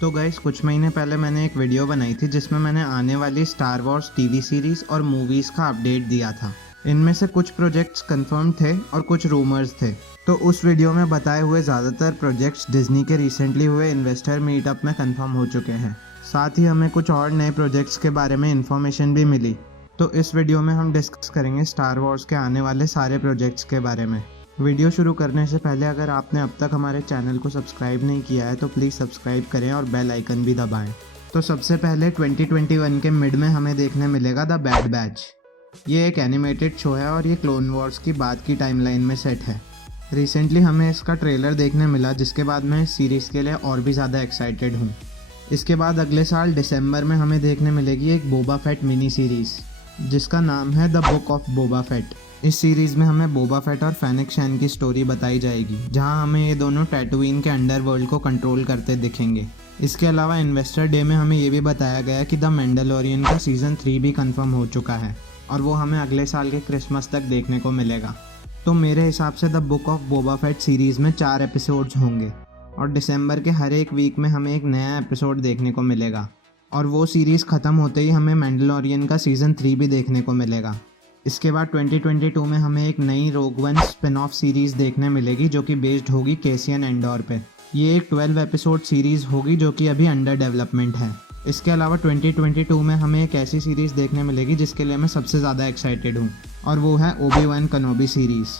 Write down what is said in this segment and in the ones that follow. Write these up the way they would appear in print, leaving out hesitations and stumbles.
तो गाइस कुछ महीने पहले मैंने एक वीडियो बनाई थी जिसमें मैंने आने वाली स्टार वॉर्स टीवी सीरीज़ और मूवीज़ का अपडेट दिया था। इनमें से कुछ प्रोजेक्ट्स कंफर्म थे और कुछ रूमर्स थे। तो उस वीडियो में बताए हुए ज़्यादातर प्रोजेक्ट्स डिज्नी के रिसेंटली हुए इन्वेस्टर मीटअप में कंफर्म हो चुके हैं। साथ ही हमें कुछ और नए प्रोजेक्ट्स के बारे में इंफॉर्मेशन भी मिली। तो इस वीडियो में हम डिस्कस करेंगे स्टार वॉर्स के आने वाले सारे प्रोजेक्ट्स के बारे में। वीडियो शुरू करने से पहले अगर आपने अब तक हमारे चैनल को सब्सक्राइब नहीं किया है तो प्लीज़ सब्सक्राइब करें और बेल आइकन भी दबाएं। तो सबसे पहले 2021 के मिड में हमें देखने मिलेगा द बैड बैच। ये एक एनिमेटेड शो है और ये क्लोन वॉर्स की बाद की टाइमलाइन में सेट है। रिसेंटली हमें इसका ट्रेलर देखने मिला जिसके बाद मैं इस सीरीज़ के लिए और भी ज़्यादा एक्साइटेड हूँ। इसके बाद अगले साल दिसंबर में हमें देखने मिलेगी एक बोबा फेट मिनी सीरीज़ जिसका नाम है the book of Boba Fett. इस सीरीज़ में हमें बोबा फेट और फेनिक शैन की स्टोरी बताई जाएगी जहां हमें ये दोनों टैटूइन के अंडरवर्ल्ड को कंट्रोल करते दिखेंगे। इसके अलावा इन्वेस्टर डे में हमें ये भी बताया गया कि द मैंडलोरियन का सीज़न 3 भी कंफर्म हो चुका है और वो हमें अगले साल के क्रिसमस तक देखने को मिलेगा। तो मेरे हिसाब से the book of Boba Fett series में 4 एपिसोड्स होंगे और दिसंबर के हर एक वीक में हमें एक नया एपिसोड देखने को मिलेगा और वो सीरीज़ ख़त्म होते ही हमें मैंडलोरियन का सीज़न 3 भी देखने को मिलेगा। इसके बाद 2022 में हमें एक नई रोग वन स्पिन ऑफ सीरीज़ देखने मिलेगी जो कि बेस्ड होगी कैसियन एंडोर पे। ये एक 12 एपिसोड सीरीज़ होगी जो कि अभी अंडर डेवलपमेंट है। इसके अलावा 2022 में हमें एक ऐसी सीरीज़ देखने मिलेगी जिसके लिए मैं सबसे ज़्यादा एक्साइटेड हूँ और वो है ओबी-वन केनोबी सीरीज़।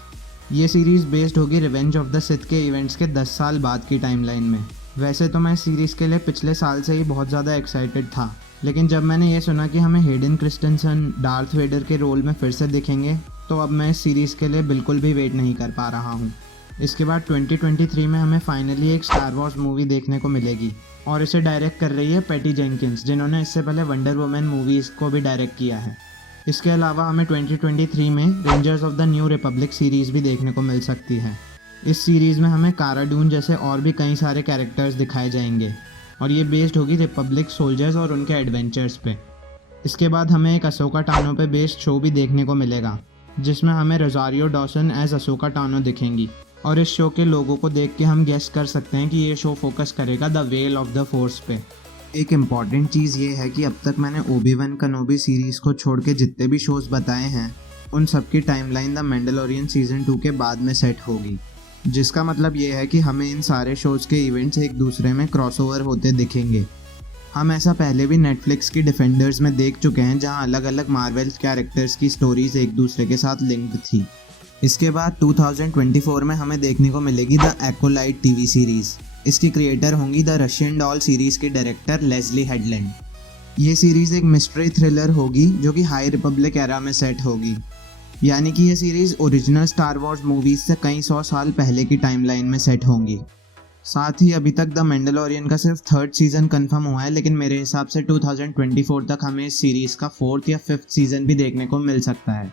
ये सीरीज़ बेस्ड होगी रिवेंज ऑफ द सिथ के इवेंट्स के 10 साल बाद की टाइमलाइन में। वैसे तो मैं इस सीरीज़ के लिए पिछले साल से ही बहुत ज़्यादा एक्साइटेड था, लेकिन जब मैंने ये सुना कि हमें हेडन क्रिस्टेंसन डार्थ वेडर के रोल में फिर से दिखेंगे तो अब मैं इस सीरीज़ के लिए बिल्कुल भी वेट नहीं कर पा रहा हूँ। इसके बाद 2023 में हमें फाइनली एक स्टार वॉर्स मूवी देखने को मिलेगी और इसे डायरेक्ट कर रही है पैटी जेनकिंस जिन्होंने इससे पहले वंडर वुमन मूवीज़ को भी डायरेक्ट किया है। इसके अलावा हमें 2023 में rangers of the new Republic series भी देखने को मिल सकती है। इस सीरीज़ में हमें कारा डून जैसे और भी कई सारे कैरेक्टर्स दिखाए जाएंगे और ये बेस्ड होगी रिपब्लिक सोल्जर्स और उनके एडवेंचर्स पे। इसके बाद हमें एक अशोका टानो पे बेस्ड शो भी देखने को मिलेगा जिसमें हमें रोज़ारियो डॉसन एज अशोका टानो दिखेंगी और इस शो के लोगों को देख के हम गेस कर सकते हैं कि ये शो फोकस करेगा the well of the force पे। एक इम्पॉर्टेंट चीज़ ये है कि अब तक मैंने ओबी-वन केनोबी सीरीज़ को छोड़ के जितने भी शोज़ बताए हैं उन सब की टाइमलाइन द मैंडलोरियन सीज़न 2 के बाद में सेट होगी, जिसका मतलब ये है कि हमें इन सारे शोज़ के इवेंट्स एक दूसरे में क्रॉसओवर होते दिखेंगे। हम ऐसा पहले भी नेटफ्लिक्स की डिफेंडर्स में देख चुके हैं जहां अलग अलग मार्वल कैरेक्टर्स की स्टोरीज एक दूसरे के साथ लिंक्ड थी। इसके बाद 2024 में हमें देखने को मिलेगी द एकोलाइट टीवी सीरीज़। इसकी क्रिएटर होंगी द रशियन डॉल सीरीज़ के डायरेक्टर लेस्ली हेडलैंड। ये सीरीज़ एक मिस्ट्री थ्रिलर होगी जो कि हाई रिपब्लिक एरा में सेट होगी, यानी कि ये series original star Wars movies से कई 100 साल पहले की टाइमलाइन में सेट होंगी। साथ ही अभी तक द मैंडलोरियन का सिर्फ 3rd सीज़न कंफर्म हुआ है, लेकिन मेरे हिसाब से 2024 तक हमें इस सीरीज़ का 4th या 5th सीज़न भी देखने को मिल सकता है।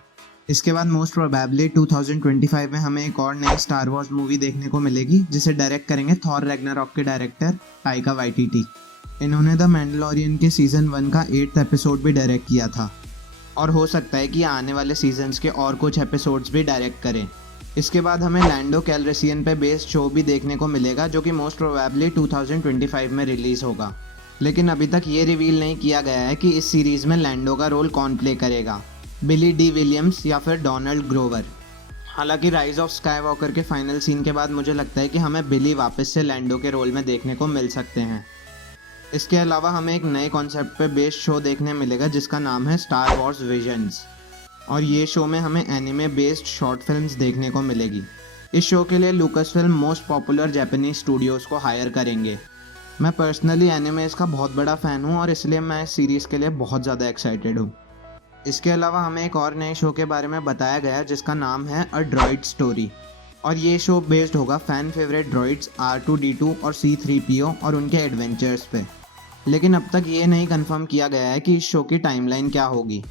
इसके बाद मोस्ट प्रोबेबली 2025 में हमें एक और नई स्टार वॉर्स मूवी देखने को मिलेगी जिसे डायरेक्ट करेंगे थॉर रैग्नारॉक के डायरेक्टर टाइका वाइटिटी। इन्होंने द मैंडलोरियन के सीज़न 1 का 8th एपिसोड भी डायरेक्ट किया था और हो सकता है कि आने वाले सीजन्स के और कुछ एपिसोड्स भी डायरेक्ट करें। इसके बाद हमें लैंडो कैलरिसियन पे बेस्ड शो भी देखने को मिलेगा जो कि मोस्ट प्रोबेबली 2025 में रिलीज़ होगा, लेकिन अभी तक ये रिवील नहीं किया गया है कि इस सीरीज़ में लैंडो का रोल कौन प्ले करेगा, बिली डी विलियम्स या फिर डोनाल्ड ग्रोवर। हालांकि राइज ऑफ स्काईवॉकर के फाइनल सीन के बाद मुझे लगता है कि हमें बिली वापस से लैंडो के रोल में देखने को मिल सकते हैं। इसके अलावा हमें एक नए कॉन्सेप्ट पे बेस्ड शो देखने मिलेगा जिसका नाम है स्टार वॉर्स विजन्स और ये शो में हमें एनिमे बेस्ड शॉर्ट फिल्म्स देखने को मिलेगी। इस शो के लिए लूकस film most popular Japanese Studios को हायर करेंगे। मैं पर्सनली एनिमेज का बहुत बड़ा फ़ैन हूँ और इसलिए मैं इस सीरीज़ के लिए बहुत ज़्यादा एक्साइटेड हूँ। इसके अलावा हमें एक और नए शो के बारे में बताया गया जिसका नाम है अ ड्रॉइड स्टोरी और ये शो बेस्ड होगा फ़ैन फेवरेट ड्रॉइड्स R2-D2 और C-3PO और उनके एडवेंचर्स पे, लेकिन अब तक ये नहीं कंफर्म किया गया है कि इस शो की टाइमलाइन क्या होगी।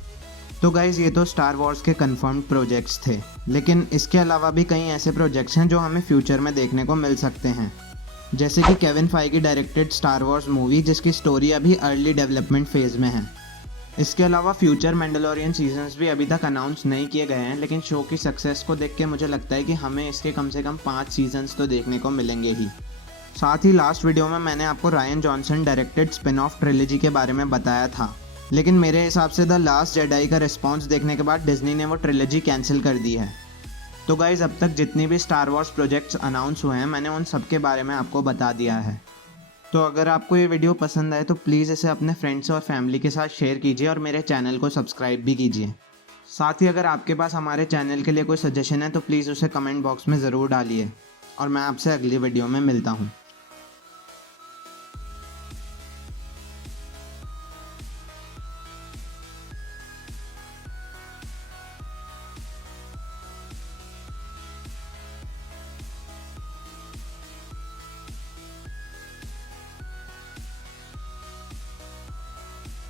तो गाइज़ ये तो स्टार वॉर्स के कंफर्म्ड प्रोजेक्ट्स थे, लेकिन इसके अलावा भी कई ऐसे प्रोजेक्ट्स हैं जो हमें फ्यूचर में देखने को मिल सकते हैं, जैसे कि Kevin Feige directed star Wars movie जिसकी स्टोरी अभी अर्ली डेवलपमेंट फेज़ में है। इसके अलावा फ्यूचर मैंडलोरियन सीजन्स भी अभी तक अनाउंस नहीं किए गए हैं, लेकिन शो की सक्सेस को देख के मुझे लगता है कि हमें इसके कम से कम 5 सीजन्स तो देखने को मिलेंगे ही। साथ ही लास्ट वीडियो में मैंने आपको Ryan Johnson directed spin off trilogy के बारे में बताया था, लेकिन मेरे हिसाब से द लास्ट जेडाई का रिस्पॉन्स देखने के बाद डिज्नी ने वो ट्रिलॉजी कैंसिल कर दी है। तो गाइज़, अब तक जितनी भी स्टार वॉर्स प्रोजेक्ट्स अनाउंस हुए हैं मैंने उन सब के बारे में आपको बता दिया है। तो अगर आपको ये वीडियो पसंद आए तो प्लीज़ इसे अपने फ्रेंड्स और फैमिली के साथ शेयर कीजिए और मेरे चैनल को सब्सक्राइब भी कीजिए। साथ ही अगर आपके पास हमारे चैनल के लिए कोई सजेशन है तो प्लीज़ उसे कमेंट बॉक्स में ज़रूर डालिए और मैं आपसे अगली वीडियो में मिलता हूँ।